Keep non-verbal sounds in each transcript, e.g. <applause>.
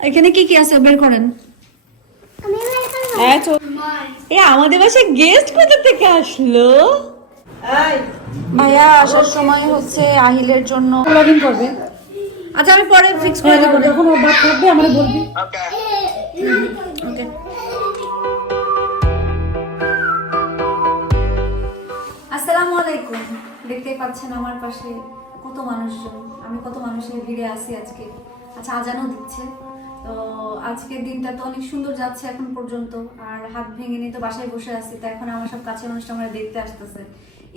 এখানে কি কি আছে? বের করেন। এ আমাদের বাসায় গেস্ট কোথা থেকে আসলো? ভাইয়া আসার সময় হচ্ছে আহিলের জন্য। লগইন করবে। আচ্ছা আমি পরে ফিক্স করে দেবো। যখন ওর বাদ থাকবে আমাকে বলবি। দেখতেই পাচ্ছেন আমার পাশে কত মানুষজন। আমি কত মানুষের ভিড়ে আছি আজকে। আচ্ছা আজানও দিচ্ছে। তো আজকের দিনটা তো অনেক সুন্দর যাচ্ছে এখন পর্যন্ত। আর হাত ভেঙে নিয়ে তো বাসায় বসে আছি, তো এখন আমার সব কাছের মানুষটা আমরা দেখতে আসতেছে।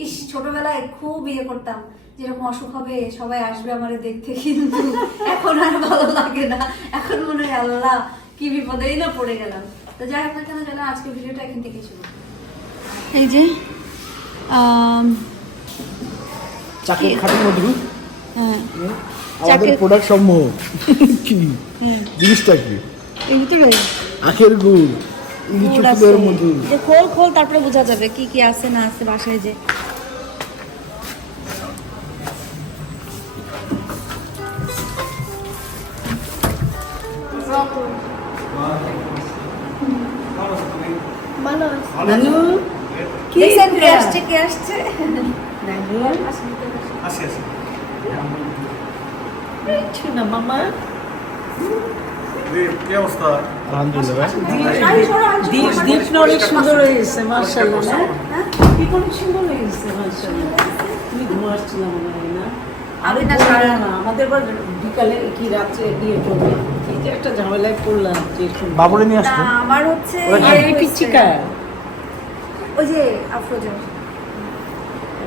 ইস, ছোটবেলায় খুব ইয়ে করতাম, যেরকম অসুখ হবে, সবাই আসবে আমার দেখতে, কিন্তু এখন আর ভালো লাগে না। এখন মনে হয়, আল্লাহ, কি বিপদেই না পড়ে গেলাম। তো যাই হোক না কেন জানো আজকে ভিডিওটা এখান থেকে শুরু এই যে চাকের খাটের মধু। হ্যাঁ। আমাদের প্রোডাক্ট সমূহ কি? জিনিসটা কি? আখের গুড়। ফুলের মধু। খোল খোল তারপরে বোঝা যাবে কি কি আছে না আছে বাসায় যে। ভালো নানু? দেখছেন আসছে কে আসছে? নানু আসি আসি। না মামা? কি অবস্থা? আলহামদুলিল্লাহ। দীপ দীপ অনেক সুন্দর মার্শাল্লাহ না? দীপ অনেক সুন্দর মার্শাল্লাহ তুমি ঘুমাচ্ছিল মনে হয় না? আমি না না সারা- না আমাদের এবার বিকালে কি রাত্রে বিয়ে করবে? কি যে একটা ঝামেলায় পড়লাম যে বাবুরে নিয়ে না আমার হচ্ছে এই পিচ্চিকা ওই যে আফরোজা।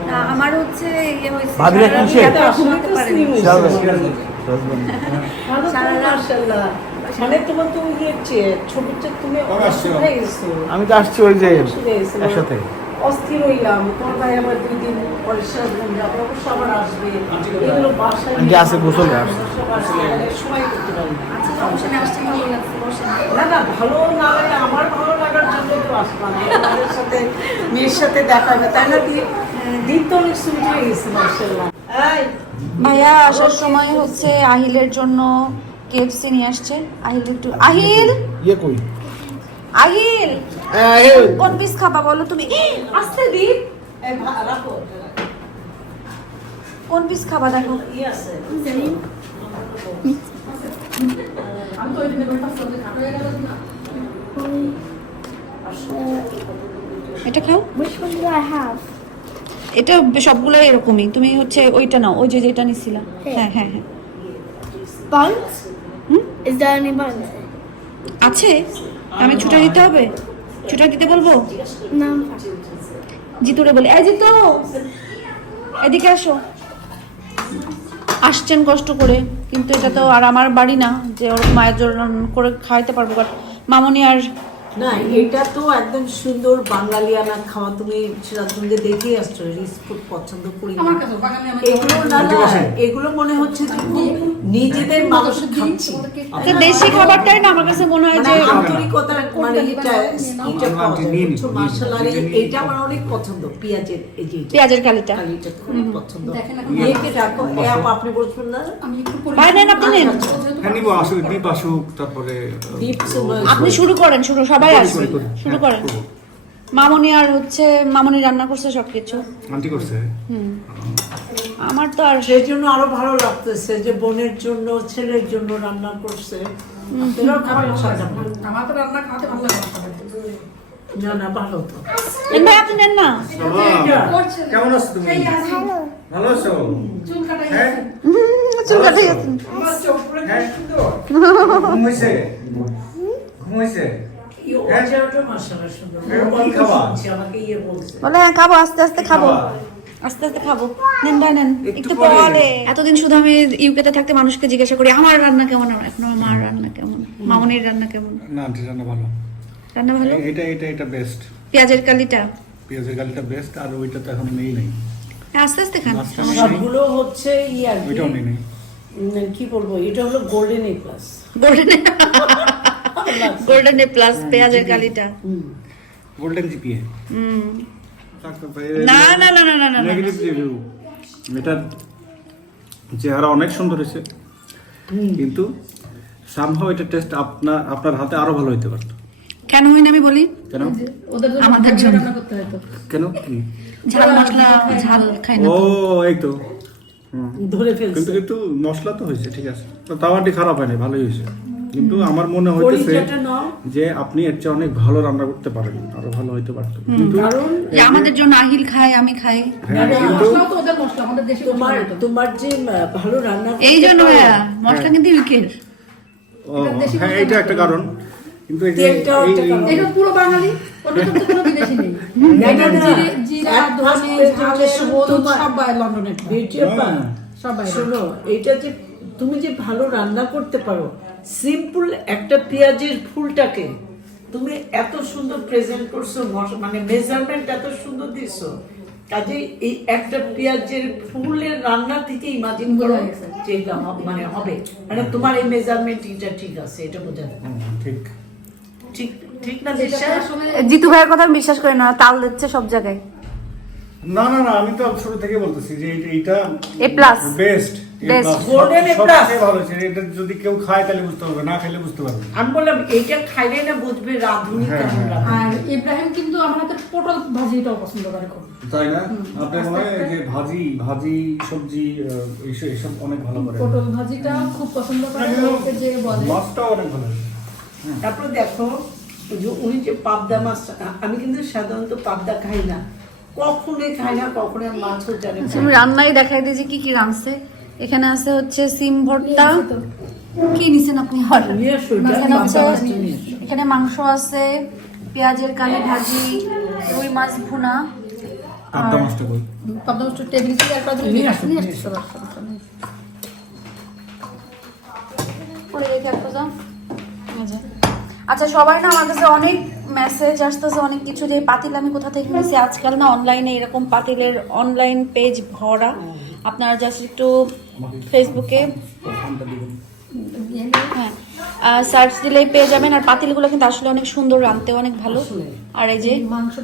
না আমার হচ্ছে ইয়ে হয়েছে কিসে? মানে তোমার তো ইয়ে তুমি আমি তো আসছি ওই যে। একসাথে। অস্থির হইলাম। তোমার ভাই আবার দুই দিন পরে সারাদিন যাবে অবশ্য আবার আসবে। এগুলো বাসায় আসে গোসলে আসে। সব আসবে, সময় করতে পারি না। সমস্যা নেই আসতে ভালো লাগছে বসেন না না ভালো না লাগে আমার ভালো লাগার জন্য তো আসলাম সাথে মেয়ের সাথে দেখা হবে তাই না দিয়ে দিন অনেক সুইট হয়ে গেছে মার্শাল্লাহ ভাইয়া আসার সময় হচ্ছে আহিলের জন্য কেএফসি নিয়ে আসছে। আহিল একটু আহিল! ইয়ে কই? আহিল! কোন পিস খাবা বলো তুমি? আসতে রাখো। কোন পিস খাবা দেখো? এটা খাও। Which one do I have? এটা সবগুলো এরকমই। তুমি হচ্ছে ওইটা নাও ওই যে যেটা নিছিলা। হ্যাঁ। হ্যাঁ হ্যাঁ? Is there any আছে। আমি ছুটা দিতে হবে? ছুটা দিতে বলব? No. জিতুরে বলে এই জিতু এদিকে আসো। আসছেন কষ্ট করে কিন্তু এটা তো আর আমার বাড়ি না যে ওর মায়ের জন্য করে খাওয়াইতে পারব। বাট মামনি আর না এটা তো একদম সুন্দর বাঙালিয়ানা খাওয়া তুমি সিরাজগঞ্জে দেখেই আসছো রিস্ক ফুড পছন্দ করি না। এগুলো না না এগুলো মনে হচ্ছে যে খুব নিজেদের মানুষ খাচ্ছি তো দেশি খাবারটাই না আমার কাছে মনে হয় মানে যে আন্তরিকতার মানে এটা এটা? মার্শাল আর্ট এইটা আমার অনেক পছন্দ। পেঁয়াজের এই যে পেঁয়াজের কালিটা। কালিটা খুব পছন্দ। ডাকো এ আপা আপনি বলছেন না? ভাই নেন আপনি নেন। হ্যাঁ নিব দীপ আসুক তারপরে দীপ আপনি শুরু করেন শুরু সবাই আসবে। শুরু হ্যাঁ, করেন। মামনি আর হচ্ছে মামনি রান্না করছে সবকিছু। আন্টি করছে? হুম। আমার তো আর সেই জন্য আরও ভালো লাগতেছে যে বোনের জন্য ছেলের জন্য রান্না করছে। আপনারাও আমার তো রান্না খাওয়াতে ভালো লাগে না না ভালো তো। আপনি নেন না। কেমন আছো তুমি? ভালো। আছো? চুল কাটাই হ্যাঁ চুল কাটাই আছেন আমার ইয়ে বলছে। বলে হ্যাঁ খাব আস্তে আস্তে খাব। আস্তে আস্তে খাব। নেন ভাই নেন। একটু পরে। এতদিন শুধু আমি ইউকেতে থাকতে মানুষকে জিজ্ঞাসা করি আমার রান্না কেমন? এখন আমার মার রান্না কেমন? মামনির রান্না কেমন? না আন্টি রান্না ভালো। রান্না ভালো? এটা এটা এটা বেস্ট পেঁয়াজের কালিটা? পেঁয়াজের গালিটা বেস্ট আর ওইটা তো এখন নেই নাই। হ্যাঁ, আস্তে আস্তে খান। সবগুলো হচ্ছে ই আর কি। ওইটাও নেই কি বলব এটা হলো golden A plus golden golden A plus পেঁয়াজের কালিটা। গোল্ডেন জিপিএ হুম। না না না না না না নেগেটিভ রিভিউ এটার চেহারা অনেক সুন্দর হয়েছে। কিন্তু সামহাও এটা টেস্ট আপনার আপনার হাতে আরও ভালো হইতে পারতো। কেন হয় না আমি বলি? কেন? ওদের জন্য আমাদের জন্য। রান্না করতে হতো কেন? কি? ঝাল মশলা ঝাল খাই না ও এই তো। ধরে ফেলছে। কিন্তু কিন্তু মশলা তো হয়েছে ঠিক আছে। তো তাওয়াটি খারাপ হয়নি ভালোই হয়েছে। কিন্তু আমার মনে হইতেছে যে আপনি এর চেয়ে অনেক ভালো রান্না করতে পারেন আরও ভালো হইতে পারতো। কিন্তু আমাদের জন্য আহিল খায় আমি খাই। হ্যাঁ কিন্তু মশলাও তো ওদের মশলা আমাদের দেশি তোমার তোমার যে ভালো রান্না এই জন্য মশলা কিন্তু ইউকের। হ্যাঁ এইটা একটা কারণ। কিন্তু। এটা পুরো বাঙালি সব লন্ডনের শোনো এটা যে তুমি যে ভালো রান্না করতে পারো সিম্পল একটা পেঁয়াজের ফুলটাকে তুমি এত সুন্দর প্রেজেন্ট করছ মানে মেজারমেন্ট এত সুন্দর দিছো কাজে এই একটা পেঁয়াজের ফুলের রান্না থেকে ইমাজিন করো গেছে। যে মানে হবে। মানে তোমার এই মেজারমেন্ট এটা ঠিক আছে এটা বোঝা ঠিক। ঠিক ঠিক না জিতু ভাইয়ের কথা আমি বিশ্বাস করি না তাল দিচ্ছে সব জায়গায়। না না না আমি তো শুরু থেকে বলতেছি যে এইটা- A plus. Best Best. Golden A plus. সবচেয়ে ভালো হয়েছে এটা যদি কেউ খায় তাহলে বুঝতে পারবে না খেলে বুঝতে পারবে আমি বললাম এটা খাইলে না বুঝবে রাঁধুনি হ্যাঁ, কেমন হ্যাঁ। রাঁধে। আর ইব্রাহিম কিন্তু আমার পটল ভাজিটাও পছন্দ করে খুব তাই না আপনার মনে হয় যে ভাজি ভাজি সবজি আহ, এইসব এইসব অনেক ভালো করে পটল ভাজিটা খুব পছন্দ করে হ্যাঁ, যে বলে মাছটাও অনেক ভালো হয়েছে। তারপরে দেখো যে উনি যে পাবদা মাছ আমি কিন্তু সাধারণত পাবদা খাই না কখনোই খাই না কখনো মাছও জানি রান্নাই দেখাই যে কি কি রাঁধছে এখানে আছে হচ্ছে সিম ভর্তা। কি নিছেন আপনি? এটা, এখানে মাংস আছে পেঁয়াজের কালি ভাজি রুই মাছ ভুনা। আচ্ছা সবাই না আমার কাছে অনেক মেসেজ আসতেছে অনেক কিছু যে পাতিল আমি কোথা থেকে নিয়েছি আজকাল না অনলাইনে এরকম পাতিলের অনলাইন পেজ ভরা। আপনারা জাস্ট একটু ফেসবুকে হ্যাঁ সার্চ দিলেই পেয়ে যাবেন। আর পাতিলগুলো কিন্তু আসলে অনেক সুন্দর রাঁধতে অনেক ভালো। আর এই যে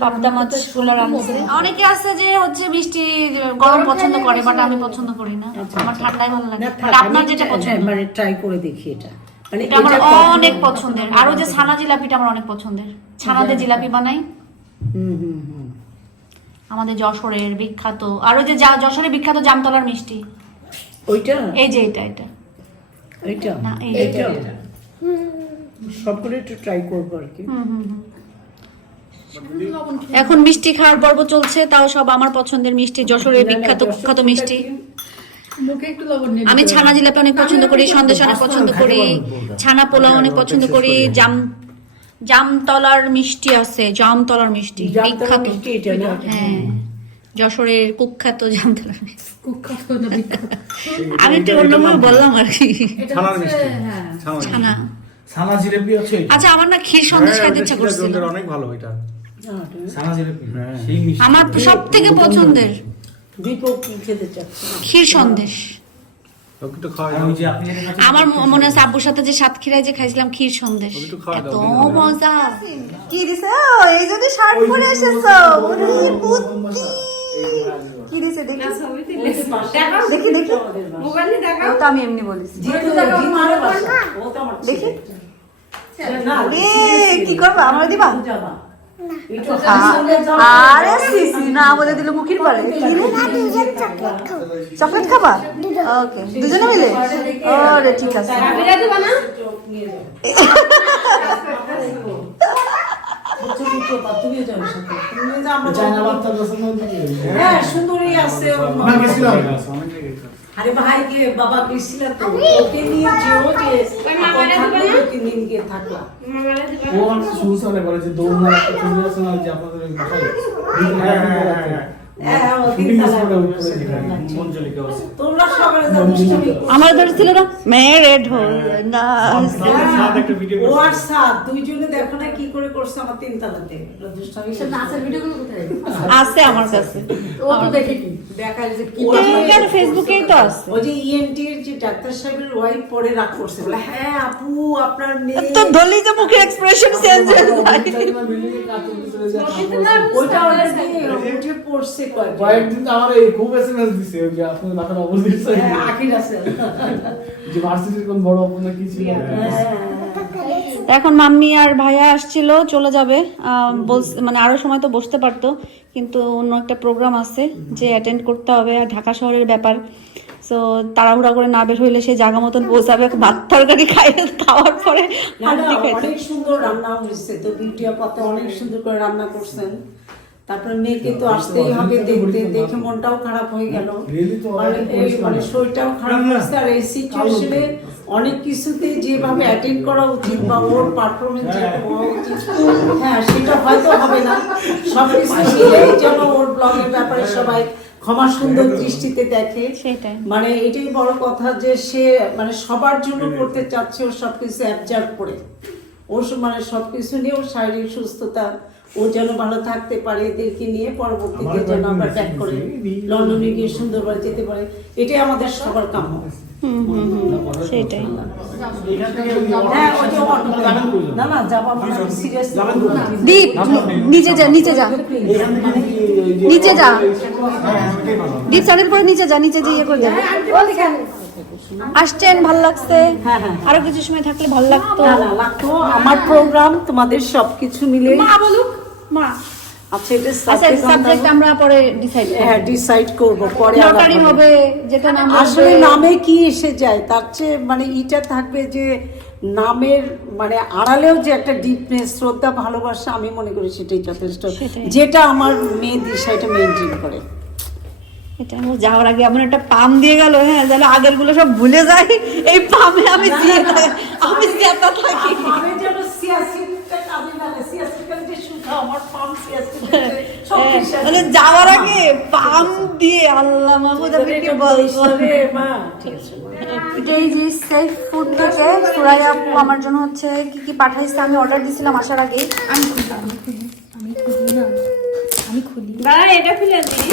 পাবদা মাছগুলো রাঁধছে অনেকে আছে যে হচ্ছে মিষ্টি গরম পছন্দ করে বাট আমি পছন্দ করি না। আমার ঠান্ডাই ভালো লাগে। আপনার যেটা পছন্দ? হ্যাঁ, মানে ট্রাই করে দেখি এটা। মানে এটা আমার অনেক পছন্দের। আর ওই যে ছানা জিলাপিটা আমার অনেক পছন্দের। ছানা দিয়ে জিলাপি বানাই। হুম, হুম, হুম। আমাদের যশোরের বিখ্যাত আর ওই যে যশোরের বিখ্যাত জামতলার মিষ্টি। ওইটা? এই যে এটা এটা। ওইটা না, এই এইটা? সবগুলো একটু ট্রাই করব আর কি। এখন মিষ্টি খাওয়ার পর্ব চলছে তাও সব আমার পছন্দের মিষ্টি যশোরের বিখ্যাত কুখ্যাত মিষ্টি মুখে একটু লবণ নেই আমি ছানা জিলাপি অনেক পছন্দ করি সন্দেশ অনেক পছন্দ করি ছানা পোলাও অনেক পছন্দ করি জাম জামতলার মিষ্টি আছে জামতলার মিষ্টি বিখ্যাত। মিষ্টি হ্যাঁ। যশোরের কুখ্যাত বিখ্যাত? আমি একটু অন্যভাবে বললাম আর কি। হ্যাঁ। ছানা। ছানা জিলেপি আছে আচ্ছা আমার না ক্ষীর সন্দেশ হ্যাঁ, খাইতে ইচ্ছা করছিল। অনেক ভালো এটা। ছানা জিলেপি। হ্যাঁ। আমার তো সব থেকে পছন্দের। ক্ষীর সন্দেশ। আমার মনে আছে আব্বুর সাথে যে সাতক্ষীরায় যে খাইছিলাম ক্ষীর সন্দেশ। এত মজা। কি দিছে? এই যদি শার্ট পরে এসেছ। কি দিছে দেখি। দেখি দেখি ও তো আমি এমনি বলেছি। দেখি। কি করবা? আমার দিবা? আরে সিসি না বলে দিল মুখির পরে চকলেট খাবা? ওকে দুজনে মিলে? ওরে ঠিক আছে? হ্যাঁ সুন্দরী আছে আরে ভাই কে? বাবা গেছিলা তো। ওকে নিয়ে যেও যে তিন দিন গিয়ে থাকলা। ও আমার শুনছে অনেক বলে যে দৌড়না একটা ছবি আছে না যে আপনাদের হ্যাঁ, হ্যাঁ, রাতে। হ্যাঁ। আমার না মেরেড হো না সাথে সাথে একটা ভিডিও ও আর সাত দুইজনে দেখো না কি করে করছে আমার তিন তালাতে। ওরা দুষ্টামি সে নাচের ভিডিওগুলো কোথায়? আছে আমার কাছে। ও তো দেখে কি? দেখা যায় যে ফেসবুকেই তো আছে? ওই যে ইএনটির যে ডাক্তার সাহেবের ওয়াইফ পরে রাগ করছে। বলে হ্যাঁ আপু আপনার মেয়ে তো ধরলেই যে মুখের এক্সপ্রেশন চেঞ্জ হয়ে যায়। ওইটা অলরেডি পড়ছে। কয়েকটা কয়েকদিন আমার এই খুব এসএমএস দিছে যে আপনাদের বাসার অপোজিট সাইডে আখির আছে। যে ভার্সিটির কোন বড় অপু কি ছিল? এখন মাম্মি আর ভাইয়া আসছিল চলে যাবে। মানে আরও সময় তো বসতে পারতো কিন্তু অন্য একটা প্রোগ্রাম আছে যে অ্যাটেন্ড করতে হবে আর ঢাকা শহরের ব্যাপার। সো তাড়াহুড়া করে না বের হইলে সে জায়গা মতন পৌঁছাবে ভাত তরকারি খাইয়ে খাওয়ার পরে অনেক সুন্দর রান্না হয়েছে। তো ভিডিও পাতে অনেক সুন্দর করে রান্না করছেন। তারপরে মেয়েকে তো আসতেই হবে দেখতে দেখে মনটাও খারাপ হয়ে গেল। মানে। মানে শরীরটাও খারাপ হয়েছে। আর এই সিচুয়েশনে অনেক কিছুতে যেভাবে অ্যাটেন্ড করা উচিত বা ওর পারফরমেন্স যেটা হওয়া উচিত হ্যাঁ সেটা হয়তো হবে না। সব কিছু যেন ওর ব্লগের ব্যাপারে সবাই ক্ষমা সুন্দর দৃষ্টিতে দেখে। মানে এটাই বড় কথা যে সে মানে সবার জন্য করতে চাচ্ছে ও সবকিছু অ্যাবজার্ভ করে। ও মানে সবকিছু নিয়ে ওর শারীরিক সুস্থতা ও যেন ভালো থাকতে পারে এদেরকে নিয়ে পরবর্তীতে যেন আমরা ব্যাক করে লন্ডনে গিয়ে সুন্দরভাবে যেতে পারে। এটাই আমাদের সবার কাম্য। সেটাই। হ্যাঁ যে অটো- না না যাব সিরিয়াস দীপ নিচে যা নিচে যা। নিচে যা। দীপ স্যান্ডেল পরে নিচে যা নিচে যে করে যা আসছেন ভালো লাগছে? হ্যাঁ, হ্যাঁ। আরও কিছু সময় থাকলে ভালো লাগতো। না না লাগতো। আমার প্রোগ্রাম তোমাদের সবকিছু মিলে। মা বলুক। মা। আচ্ছা এটা আচ্ছা সাবজেক্ট আমরা পরে ডিসাইড হ্যাঁ ডিসাইড করব পরে লটারি হবে। হবে যেটা নাম আসলে নামে কি এসে যায় তার চেয়ে মানে ইটা থাকবে যে নামের মানে আড়ালেও যে একটা ডিপনেস শ্রদ্ধা ভালোবাসা আমি মনে করি সেটাই যথেষ্ট। যেটা আমার মেয়ে দিশা এটা মেনটেন করে। এটা আমার যাওয়ার আগে এমন একটা পাম দিয়ে গেল হ্যাঁ যেন আগেরগুলো সব ভুলে যাই এই পামে আমি আমি জিয়াতা থাকি আমি যেন সিয়াসিটা কাজে লাগে সিয়াসিটা যে সুখা আমার পাম সিয়াসিটা সব হ্যাঁ, কিছু মানে যাওয়ার আগে পাম দিয়ে আল্লাহ মাহমুদ আমি বলব মা। ঠিক আছে। এই যে সেফ ফুড থেকে সুরাইয়া আপু আমার জন্য হচ্ছে কি কি পাঠাইছে আমি অর্ডার দিছিলাম আসার আগে। দাঁড়া এটা খুলে দিই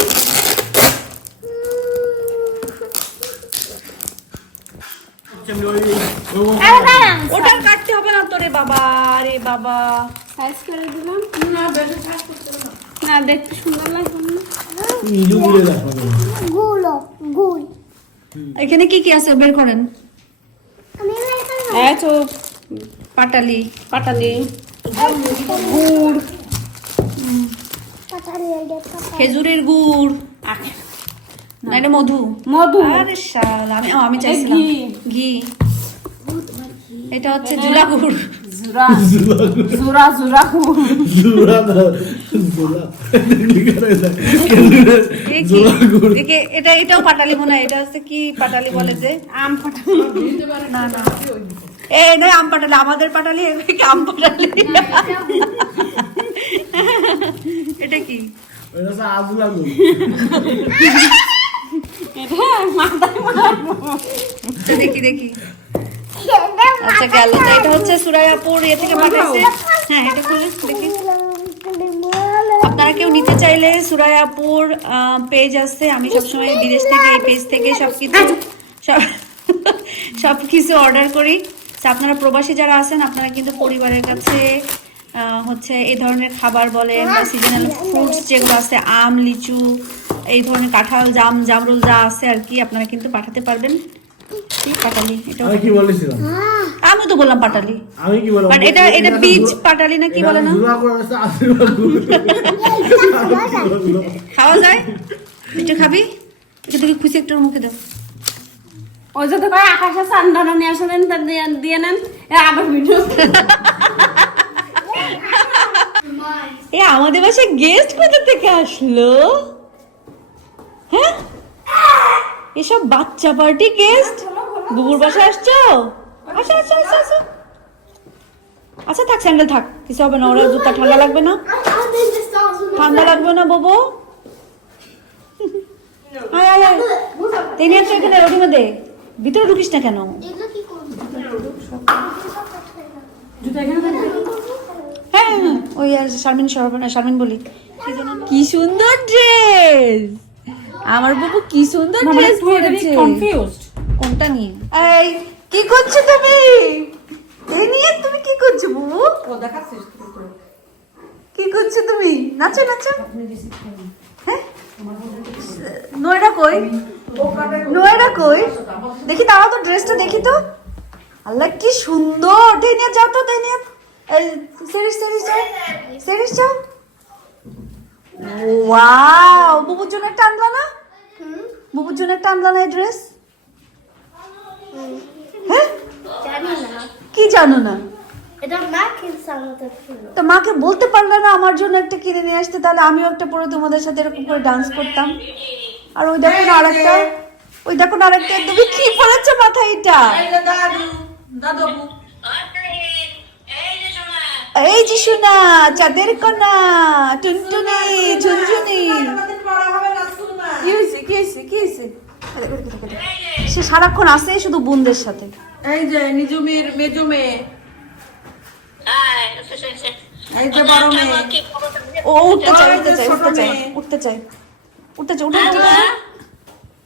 আরে কাটতে হবে না তোরে বাবা রে বাবা। সাইজ করে দিলাম। না বেশি সাইজ করতে না। না দেখতে সুন্দর লাগবে না। নিজে ঘুরে দেখো গুলো গুল এখানে কি কি আছে? বের করেন। আমি এই তো পাটালি পাটালি গুড়। খেজুরের গুড়। না। এটা মধু। মধু। আরে শালা আমি ও, আমি চাইছিলাম। ঘি। এটা হচ্ছে গুড় জুরা। জুরা জুরা জুরা। জুরা এটা এটাও পাটালি মনে হয় এটা হচ্ছে কি পাটালি বলে যে? আম ফাটালি না না। এই নয় আম পাটালি। আমাদের পাটালি আম পাটালি? এটা কি? আজুলা দেখি দেখি আচ্ছা গেল তো এটা হচ্ছে ইয়ে থেকে হ্যাঁ এটা খুলে দেখি আপনারা কেউ নিতে চাইলে সুরাইয়াপুর পেজ আছে আমি সবসময় বিদেশ থেকে এই পেজ থেকে সবকিছু সব সবকিছু অর্ডার করি আপনারা প্রবাসী যারা আছেন আপনারা কিন্তু পরিবারের কাছে হচ্ছে এই ধরনের খাবার বলেন বা সিজনাল ফ্রুটস যেগুলো আছে আম লিচু এই ধরনের কাঁঠাল জাম জামরুল যা আছে আর কি আপনারা কিন্তু পাঠাতে পারবেন। পাটালি? এটা আমি কি বলেছিলাম? আমি তো বললাম পাটালি। আমি কি বললাম? বাট এটা এটা বীজ পাটালি না কি বলে না? খাওয়া যায়? এটা খাবি? এটা দেখি খুশি একটা মুখে দাও। ওই যে তো কয় আকাশে চান্দানা নিয়ে আসলেন তা দিয়ে দিয়ে নেন। এ আবার ভিডিও এ আমাদের বাসায় গেস্ট কোথা থেকে আসলো? হ্যাঁ? এসব বাচ্চা পার্টি গেস্ট? বুবুর বাসায় আসছো? আসো আসো আসো আসো। আচ্ছা থাক স্যান্ডেল থাক। কিছু হবে না ওরা জুতা ঠান্ডা লাগবে না। ঠান্ডা লাগবে না বাবু। আয় আয় আয়। তিনি একটা এখানে ওটিমে দে ভিতরে ঢুকিস না কেন? হ্যাঁ ওই আর শারমিন শারমিন শারমিন বলি। কি সুন্দর ড্রেস আমার বাবু কি সুন্দর ড্রেস পরেছে কনফিউজড কোনটা নিয়ে? এই কি করছ তুমি? এই নিয়ে তুমি কি করছ বাবু? কি কি করছ তুমি? নাচো নাচো। হ্যাঁ? নয়ডা কই? নয়ডা কই? দেখি তারা তো ড্রেসটা দেখি তো। আল্লাহ কি সুন্দর। তাই নিয়ে যাও তো তাই নিয়ে এই সেরিস সেরিস যাও। সেরিস যাও। ওয়াও বুবুর জন্য একটা আনলা না বুবুর জন্য একটা আনলা না এই ড্রেস হ্যাঁ কি জানো না তো মাকে বলতে পারলে না আমার জন্য একটা কিনে নিয়ে আসতে তাহলে আমিও একটা পরে তোমাদের সাথে এরকম করে ডান্স করতাম। আর ওই দেখো না আরেকটা ওই দেখো না আরেকটা তুমি কি পড়েছো মাথায় এটা? এই যে শোনা চাঁদের কন্যা ঝুনঝুনি কি হয়েছে কি হয়েছে কি হয়েছে সে সারাক্ষণ আসে শুধু বোনদের সাথে। এই যে নিজ মেয়ের মেজো মেয়ে। এই যে বড় মেয়ে। ও উঠতে চায় উঠতে চায় উঠতে চায় উঠতে চায়।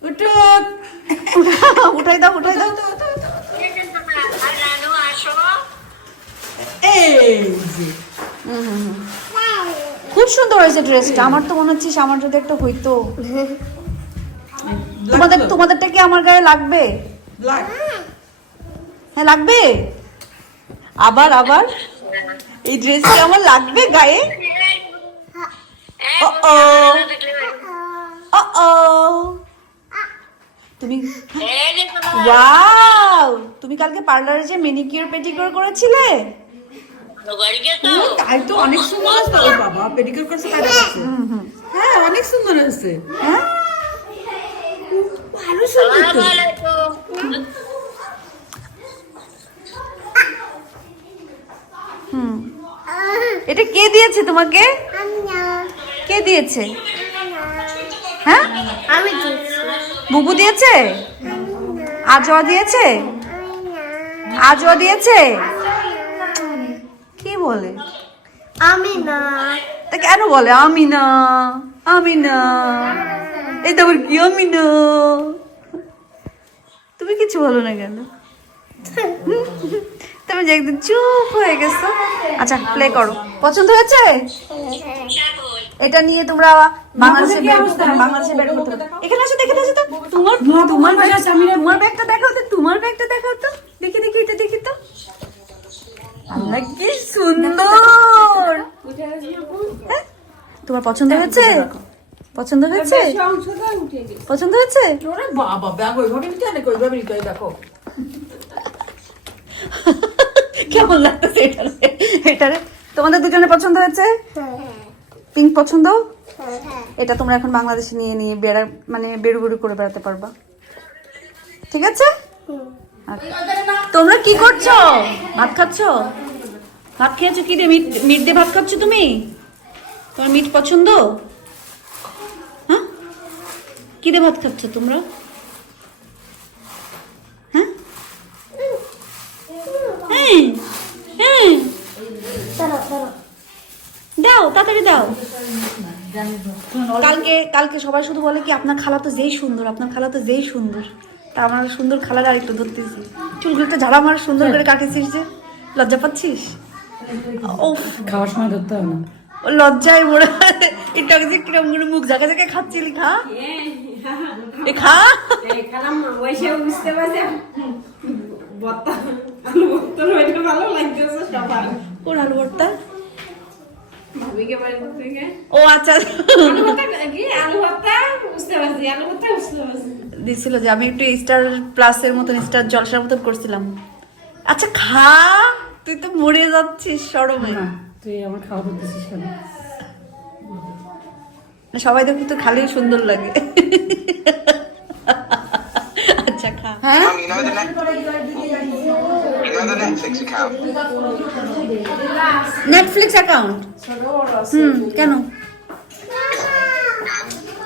উঠতে উঠে উঠাই দাও উঠাই দাও। খুব সুন্দর হয়েছে ড্রেসটা। আমার তো মনে হচ্ছে আমার যদি একটা হইতো। <laughs> তোমাদের তোমাদেরটা কি আমার গায়ে লাগবে? হ্যাঁ লাগবে? আবার আবার? এই ড্রেস কি আমার লাগবে গায়ে? ও ও তুমি ওয়াও তুমি কালকে পার্লারে যে মেনিকিউর পেডিকিউর করেছিলে? তাই তো অনেক সুন্দর আছে। ও বাবা পেডিকিউর করছে হ্যাঁ অনেক সুন্দর হয়েছে। হ্যাঁ? ভালো সুন্দর তো এটা কে দিয়েছে তোমাকে? কে দিয়েছে? হ্যাঁ? আমি বুবু দিয়েছে? আজও দিয়েছে? আজও দিয়েছে? কি বলে? আমি না তা কেন বলে? আমি না আমি না এই তো আবার কি আমি না তুমি কিছু বলো না কেন? তুমি যে একদম চুপ হয়ে গেছো। আচ্ছা প্লে করো। পছন্দ হয়েছে? এটা নিয়ে তোমরা বাংলাদেশে বাংলাদেশে বের করতে এখানে আসো দেখে আসো তো। তোমার তোমার ব্যাগ তোমার ব্যাগটা দেখাও তো তোমার ব্যাগটা দেখাও তো। দেখি দেখি এটা দেখি তো। আল্লাহ কি সুন্দর! হ্যাঁ? তোমার পছন্দ হয়েছে? পছন্দ হয়েছে? পছন্দ হয়েছে? ওরে বাবা ব্যাগ ওইভাবে নিতে অনেক ওইভাবে নিতে দেখো। <laughs> কেমন লাগতেছে এটারে? এটারে? তোমাদের দুজনে পছন্দ হয়েছে? পিঙ্ক পছন্দ? এটা তোমরা এখন বাংলাদেশে নিয়ে নিয়ে বেড়া মানে বেরু বেরু করে বেড়াতে পারবা। ঠিক আছে? আচ্ছা। তোমরা কি করছ? ভাত খাচ্ছো? ভাত খেয়েছো কি দিয়ে? মিট মিট দিয়ে ভাত খাচ্ছো তুমি? তোমার মিট পছন্দ? হ্যাঁ কি দিয়ে ভাত খাচ্ছ তোমরা? হ্যাঁ? হ্যাঁ হ্যাঁ দাও তাড়াতাড়ি দাও। কালকে কালকে সবাই শুধু বলে কি আপনার খালা তো যেই সুন্দর আপনার খালা তো যেই সুন্দর। তা আমার সুন্দর খালার আরেকটু ধরতেছি। চুলগুলো তো ঝাড়া মার সুন্দর করে কাটেছিস যে লজ্জা পাচ্ছিস? ও খাওয়ার সময় ধরতে হবে না। লজ্জায় মোড়া। এটা যে কিরম করে মুখ জায়গা জায়গায় খাচ্ছিলি খা। খা। খালাম বসে বুঝতে পারছি? বত্তা আলু বত্তার ওইটা ভালো লাগতেছে সবার। কোন আলু ভর্তা? ভাবিকে বাড়ি থেকে ও আচ্ছা। দিছিল যে আমি একটু স্টার প্লাসের মতন স্টার জলসার মতন করছিলাম। আচ্ছা খা। তুই তো মরে যাচ্ছিস সরমে। তুই আমার খাওয়া করতেছিস কেন? সবাই দেখি তো খালি সুন্দর লাগে। আচ্ছা খা। হ্যাঁ. নেটফ্লিক্স অ্যাকাউন্ট হুম কেন?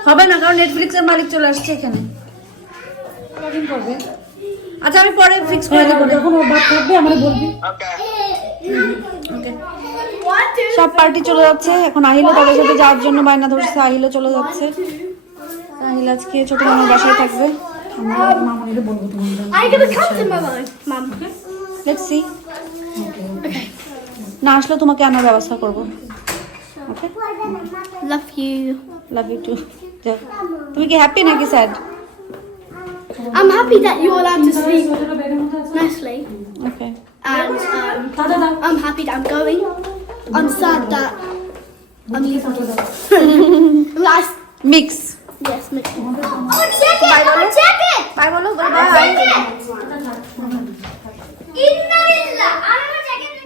হবে না কারণ নেটফ্লিক্সের মালিক চলে আসছে এখানে। আচ্ছা আমি পরে ফিক্স করে দেবো। যখন ভাত থাকবে আমার বলবি। সব পার্টি চলে যাচ্ছে। এখন আহিলও তাদের সাথে যাওয়ার জন্য বায়না ধরছে আহিলও চলে যাচ্ছে। আহিল আজকে ছোট মামার বাসায় থাকবে। আমরা মামনিকে বলব না আসলে তোমাকে আনার ব্যবস্থা করব। Okay Love you. Love you too তুমি কি হ্যাপি নাকি sad I'm happy that you're allowed to sleep nicely. Okay And um, I'm happy that I'm going. I'm sad that I'm leaving. Last. Mix Yes, me. Oh, check it! Oh, check it! Bye বলো বলো by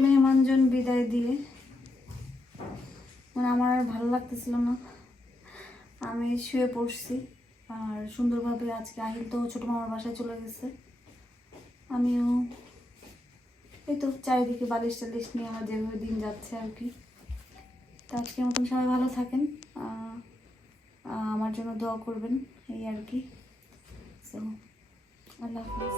মেহমানজন বিদায় দিয়ে মানে আমার আর ভালো লাগতেছিল না আমি শুয়ে পড়ছি আর সুন্দরভাবে আজকে আহিল তো ছোটো মামার বাসায় চলে গেছে। আমিও এই তো চারিদিকে বালিশ টালিশ নিয়ে আমার যেভাবে দিন যাচ্ছে আর কি। তো আজকের মতন সবাই ভালো থাকেন আমার জন্য দোয়া করবেন, এই আর কি। সো আল্লাহ হাফিজ।